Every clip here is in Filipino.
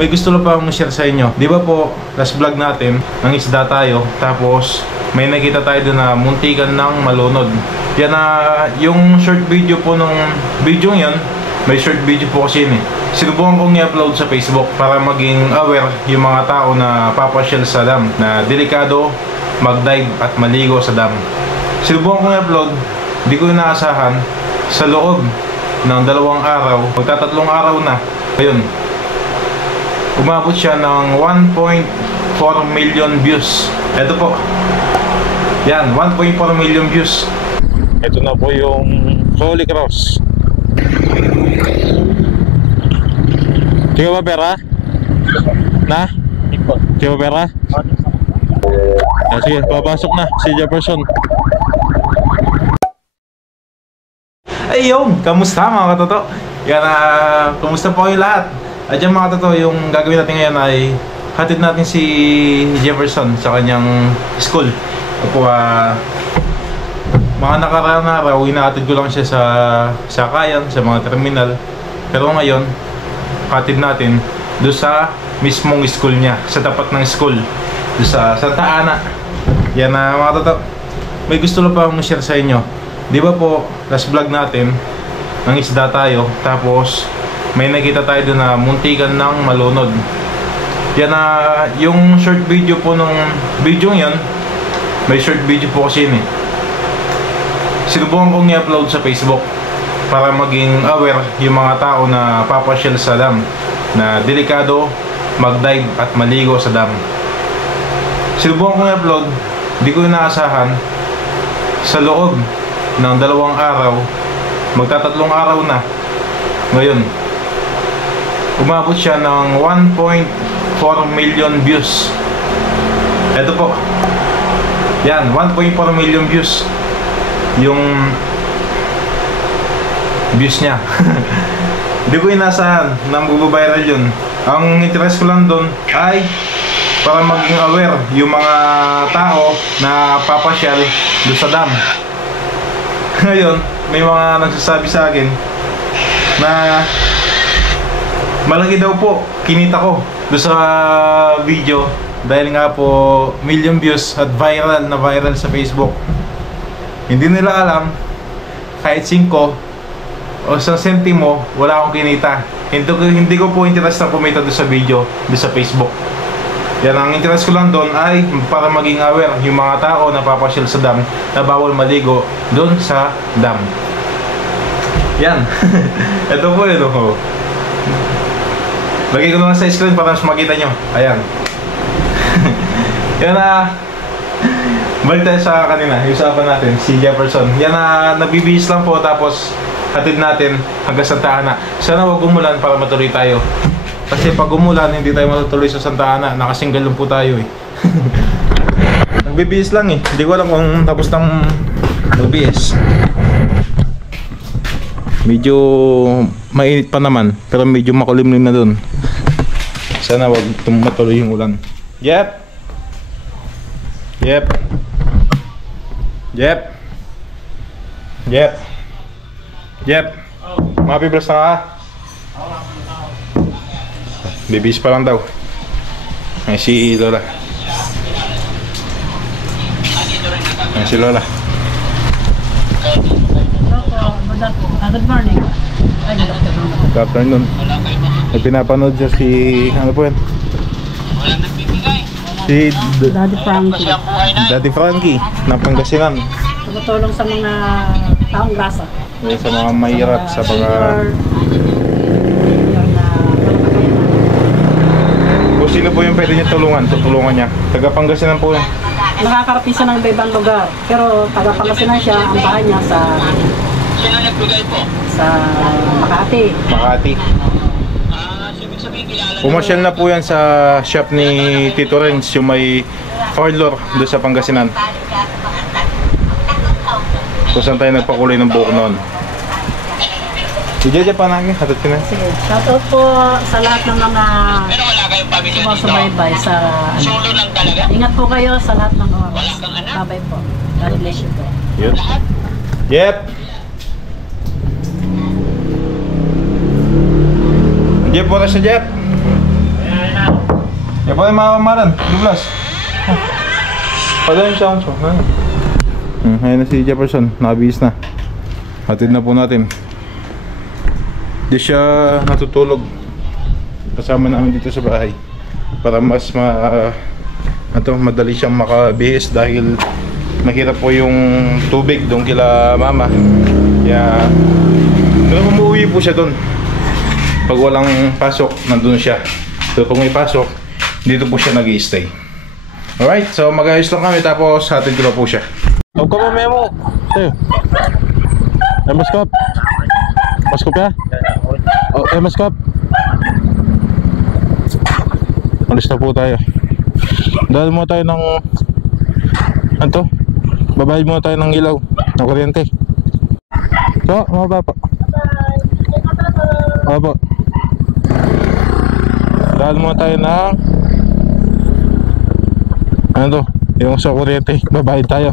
may gusto lang pa akong share sa inyo. Di ba po, last vlog natin, ng isda tayo, tapos may nakita tayo doon na muntikan ng malunod. Yan na, yung short video po nung video yan, may short video po kasi yun eh. Sinubukan kong i-upload sa Facebook para maging aware yung mga tao na papasyal sa dam, na delikado mag-dive at maligo sa dam. Sinubukan kong i-upload, di ko inaasahan, sa loob ng 2 araw, magtatatlong araw na, ayun, umabot siya ng 1.4 million views. Ito po, yan, 1.4 million views. Ito na po yung Holy Cross. Tiga ba pera? Na? Tiga ba pera? Sige, papasok na si Jefferson. Ay yun, kamusta mga katoto? Yan, kamusta po kayo lahat? At yan mga katoto, yung gagawin natin ngayon ay hatid natin si Jefferson sa kanyang school. Opo, mga nakaraang araw, inahatid ko lang siya sa sakayan, sa mga terminal. Pero ngayon, hatid natin doon sa mismong school niya, sa tapat ng school, doon sa Santa Ana. Yan mga katoto, may gusto lang pa akong share sa inyo. Di ba po, last vlog natin, ng isda tayo, tapos may nakita tayo doon na muntikan ng malunod. Yan na, yung short video po nung video yan, may short video po kasi yun eh. Sinubukan kong i-upload sa Facebook para maging aware yung mga tao na papasyal sa dam, na delikado mag-dive at maligo sa dam. Sinubukan kong i-upload, di ko inaasahan, sa loob ng 2 araw, magtatatlong araw na, ngayon, umabot siya ng 1.4 million views. Ito po, yan, 1.4 million views yung views niya. Hindi ko inasahan na mag-viral yun. Ang interest ko lang doon ay para maging aware yung mga tao na papasyal doon sa dam. Ngayon, may mga nagsasabi sa akin na malaki daw po kinita ko doon sa video dahil nga po million views at viral sa Facebook. Hindi nila alam, kahit 5 o 1 sentimo, wala akong kinita. Hindi ko po interest na kumita doon sa video, doon sa Facebook. Yan, ang interest ko lang doon ay para maging aware yung mga tao na papasyal sa dam na bawal maligo doon sa dam. Yan. Ito po yun. Lagay ko na lang sa screen para mas makita nyo. Ayan. Yan na. Balik tayo sa kanina, yung usapan natin, si Jefferson. Yan na, nagbibihis lang po, tapos hatid natin hanggang Santa Ana. Sana wag umulan para matuloy tayo. Kasi pag umulan, hindi tayo matutuloy sa Santa Ana. Nakasinggal lang po tayo eh. Nagbibihis lang eh. Hindi ko alam kung tapos ng magbihis. Medyo mainit pa naman, pero medyo makulimlim na dun. Sana wag matuloy yung ulan. Yep. Yep. Yep. Yep. Yep. Mapiblas na ka? Bibis pa lang daw. Ay si Lola. Ay si Lola. Good morning. Good afternoon. May pinapanood siya si, ano po yan? Si Daddy Frankie. Daddy Frankie ng Pangasinan. Tumutulong sa mga taong grasa. Sa mga mahirap, sa mga... Kung sino po yung pwede niya tulungan, tutulungan niya. Taga Pangasinan po yan. Nakakarating siya ng ibang lugar. Pero taga Pangasinan siya, ang bahay niya sa Makati. Makati. Pumasyal na po yan sa shop ni Tito Renz, yung may parlor doon sa Pangasinan. Kung saan tayo nagpakulay ng buhok noon. Sige, pa namin, hatid ka na. Sige, shoutout po sa lahat ng mga sumusubaybay sa ingat po kayo sa lahat ng oras. Bye-bye po. God bless you po. Yun. Yep. Jeff, wala siya Jeff. Yan po yung mamamaran. Douglas. Pala yung sound ko. Ayun na si Jefferson. Nakabihis na. Hatid na po natin. Di siya natutulog. Kasama namin dito sa bahay. Para mas madali siyang makabihis dahil mahirap po yung tubig doon kila mama. Kaya umuwi po siya doon. Pag walang pasok, nandun siya. So kung may pasok, dito po siya nag-i-stay. Alright, so mag-ayos lang kami tapos hatid ko na po siya. Huwag ka mamaya mo. Maskop. Maskop ya? Oh, maskop. Alis na po tayo. Dahil mo tayo ng ano? Babayad muna tayo ng ilaw, ng kuryente. So, mababa po. Opo. Dahil muna tayo ng ano to? Yung sa kuryente, babayad tayo.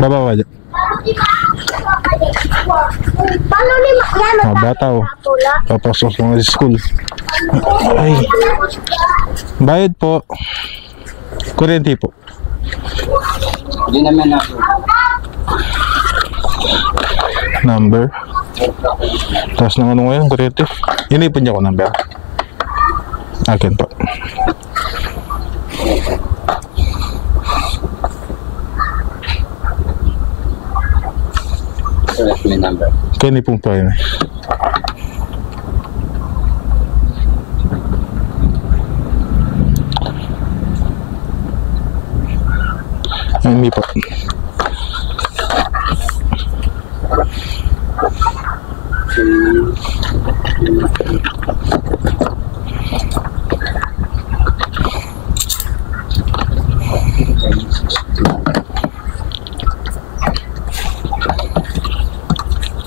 Bababa dyan. Mga bata oh. Papasok ng school. Ay. Bayad po. Kuryente po. Hindi naman ako. Number. Tapos ng ano ngayon, kuryente. Inipon niya ko number. Akin po. Select my number. Kaya inipon pa yun. Hindi po.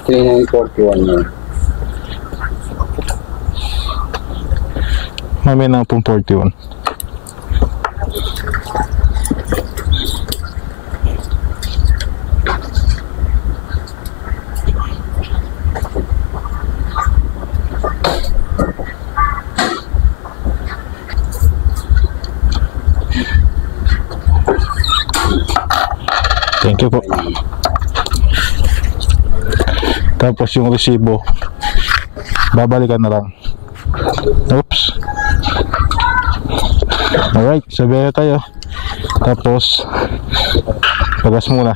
$341 Mamaya na pong 41. Thank you po. Tapos yung resibo babalikan na lang. Oops. Alright, sabihin na tayo. Tapos pagas muna.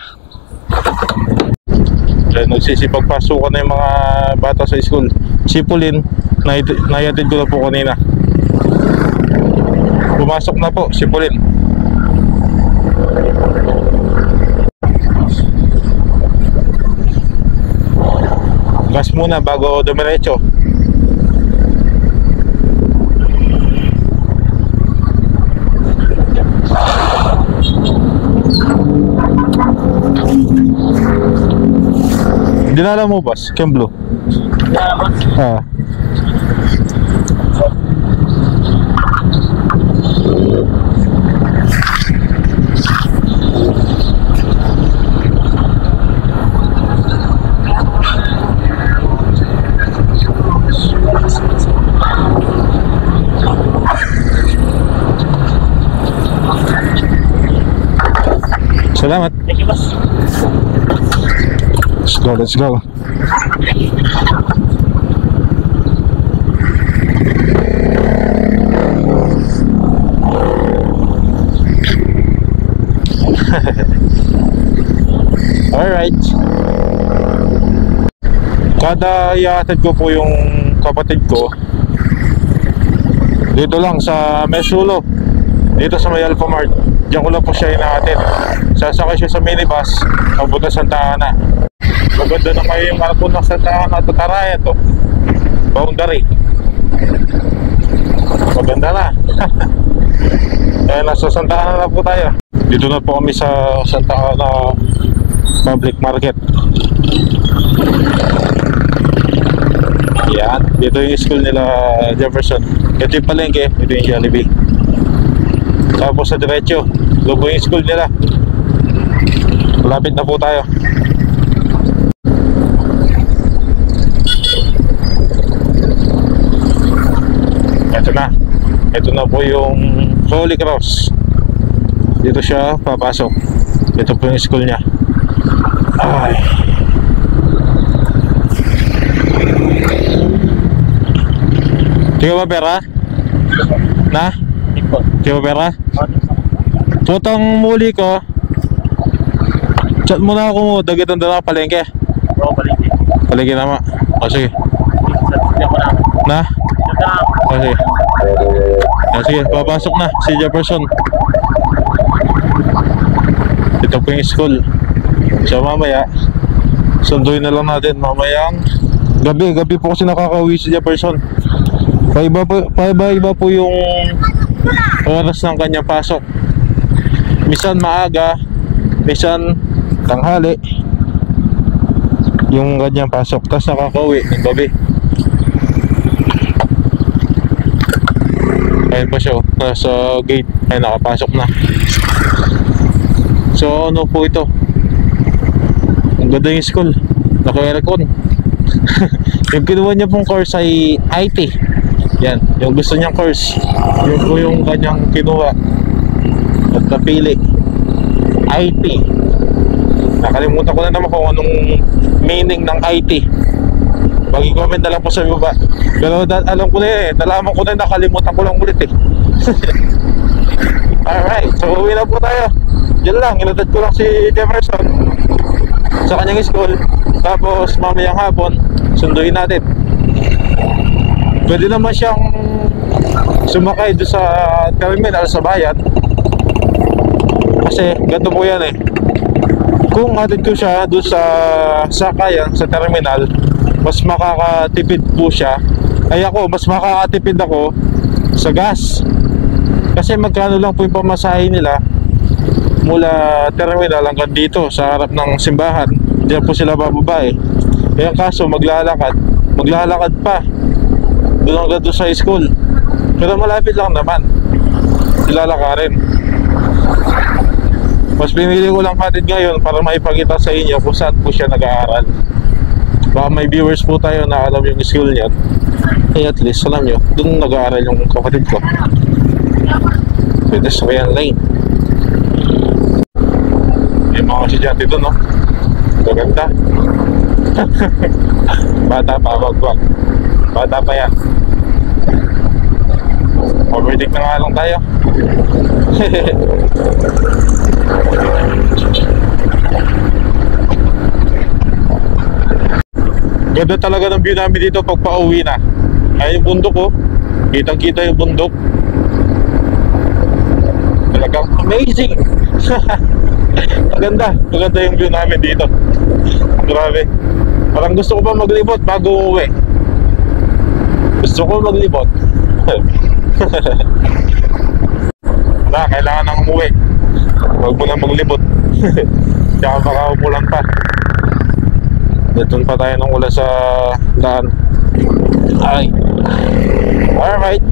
Nagsisipagpasukan na yung mga bata sa school. Si Pauline, naiatid ko na po kanina. Pumasok na po si Pauline. Gas muna bago dumiretso. Dinala mo boss, Kemblo. Ah. Salamat. Thank you, boss. Let's go. Alright. Kada iatid ko po yung kapatid ko dito lang sa Mesulo, dito sa may Alpha Mart. Diyan ko lang po siya inaatid. Sasakay siya sa minibus papunta Santa Ana. Maganda na kayo yung marapon ng Santa Ana at Taraya to. Boundary. Maganda na. Eh, nasa Santa Ana na po tayo. Dito na po kami sa Santa Ana Public Market. Yan. Dito yung school nila Jefferson. Ito yung palengke. Ito yung Jollibee. Tapos sa diretso, doon po yung school nila. Malapit na po tayo. Ito na po yung Holy Cross. Dito siya papasok. Ito po yung school niya. Ay. Tiga ba pera? Na? Tiga ba pera? Putang muli ko. Chat muna ako mo. Dagitan na palengke. Oo, palengke. Palengke naman. O sige. Na? O sige. O sige, papasok na si Jefferson. Ito po yung school. So mamaya sunduin na lang natin mamayang gabi po kasi nakakauwi si Jefferson. Paiba po yung oras ng kanyang pasok. Minsan maaga, minsan tanghali yung kanyang pasok, tapos nakakauwi ng gabi. Ayun pa siya, nasa gate. Ay, nakapasok na. So ano po ito? Ang ganda yung school, naka-aircon. Yung kinuha niya pong course ay IT. Yan, yung gusto niyang course, yun po yung kanyang kinuha at napili, IT. Nakalimutan ko na naman kung anong meaning ng IT. Mag-comment na lang po sa baba. Pero alam ko na eh, nalaman ko na, nakalimutan ko lang ulit eh. Alright, so uwi na po tayo. Diyan lang, inatad ko lang si Jefferson sa kanyang school. Tapos mamayang hapon, sunduin natin. Pwede naman siyang sumakay doon sa terminal sa bayan. Kasi ganito po yan eh. Kung hatid ko siya doon sa sakayan, sa terminal, mas makakatipid po siya. Ay ako, mas makakatipid ako sa gas. Kasi magkano lang po yung pamasahe nila mula terminal hanggang dito sa harap ng simbahan. Diyan po sila bababa eh. Kaya kaso maglalakad pa doon hanggang doon sa school. Pero malapit lang naman, ilalakarin. Mas pinili ko lang hatid ngayon para maipakita sa inyo kung saan po siya nag-aaral. Baka may viewers po tayo na alam yung school niyan. Eh at least alam nyo, doon nag-aaral yung kapatid ko. Pedestrian lane. May mga estudyante doon, no? Maganda. Bata pa, wag. Bata pa yan. Overtake na nga lang tayo. Ganda talaga ng view namin dito pag pauwi na. Ay yung bundok oh. Kitang kita yung bundok. Talagang amazing. Maganda yung view namin dito. Grabe. Parang gusto ko pa maglibot bago umuwi. Gusto ko maglibot. Kailangan nang umuwi. Huwag mo na maglibot. Tsaka baka umulan pa. Doon pa tayo ng ulan sa daan. Ay. Alright.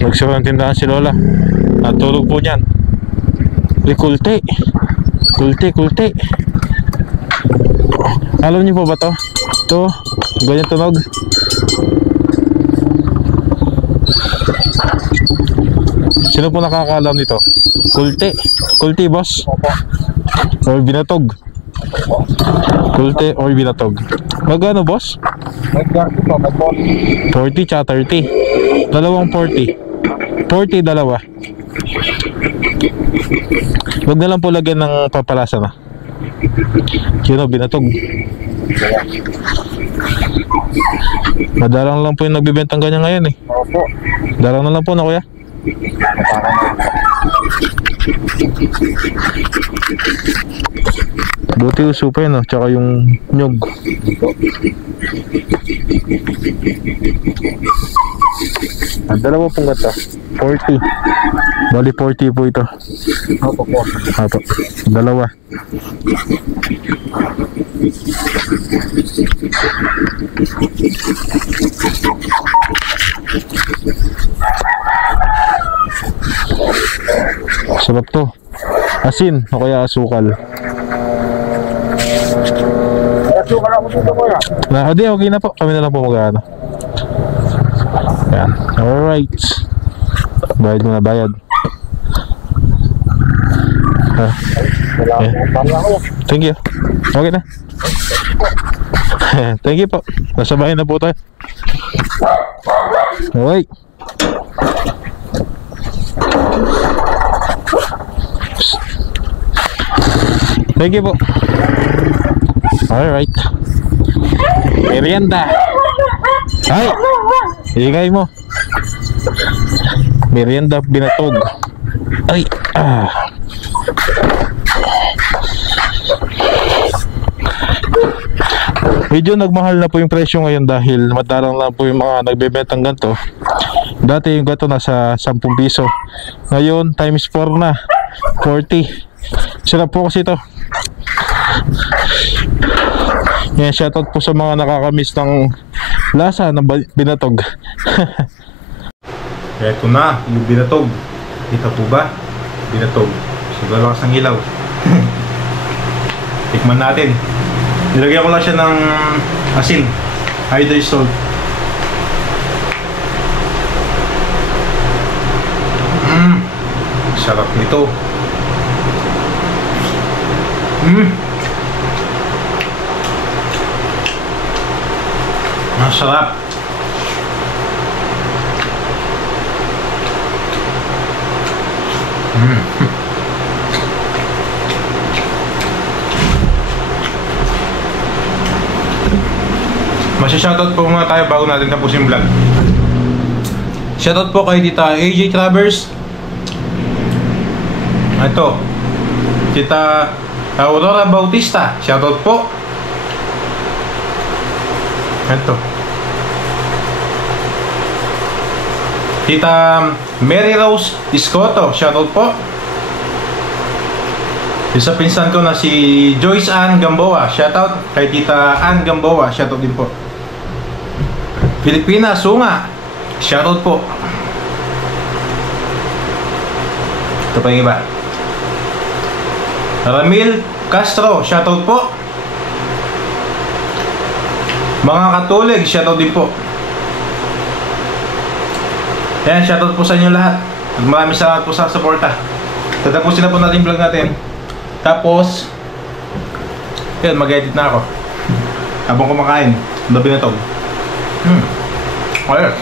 Nagsara ng tindahan si Lola. Natulog po niyan. Kulte. Alam niyo po ba to? Ito, ganyan tunog. Sino po nakakaalam nito? Kulte boss? Or binatog? Kulte or binatog? Magkano boss? 40 tsaka 30. Dalawang 40. 40 dalawa. Huwag na lang po lagyan ng papalasa na. Yun o, binatog. Madalang lang po yung nagbibentang ganyan ngayon eh. Opo. Dalang na lang po na kuya. Buti yung supa yun oh, tsaka yung nyug. Ang dalawa pong gata 40. Bali 40 po ito. Opo po. Apo, dalawa. Sarap to. Asin o kaya asukal. Asukal ako dito kuya. Di, okay na po. Kami na lang po mag-ano. Yan. Alright. Bayad mo na bayad. Wala Eh. akong tama ako. Thank you. Okay na. Thank you po. Nasa bahay na po tayo. Okay. Thank you po. Alright. Merienda. Ay! Ingay mo. Merienda binatog. Ay! Ah! Medyo nagmahal na po yung presyo ngayon dahil madalang lang po yung mga nagbebentang ganito. Dati yung ganito nasa 10 piso. Ngayon times 4 na. 40. Sarap po kasi ito. Yan, shoutout po sa mga nakakamiss ng lasa ng binatog. Eto na, yung binatog. Kita po ba? Binatog. Sobrang lakas ng ilaw. Tikman natin. Nilagyan ko lang siya ng asin. Iodized salt. Sarap nito. Masarap. Masya-shoutout po muna tayo bago natin tapusin yung vlog. Shoutout po kay Tita AJ Travers. Ito, Tita Aurora Bautista. Shoutout po. Ito, Tita Mary Rose Iscoto. Shoutout po. Isa pinsan ko na si Joyce Ann Gamboa. Shoutout kay Tita Ann Gamboa. Shoutout din po. Pilipina Sunga. Shoutout po. Ito pa yung iba. Ramil Castro. Shoutout po. Mga Katulig. Shoutout din po. Ayan, shoutout po sa inyo lahat. At maraming salamat po sa suporta. Tatapusin na po natin yung vlog natin. Tapos yun, mag-edit na ako habang kumakain. Dabi na to. Alright.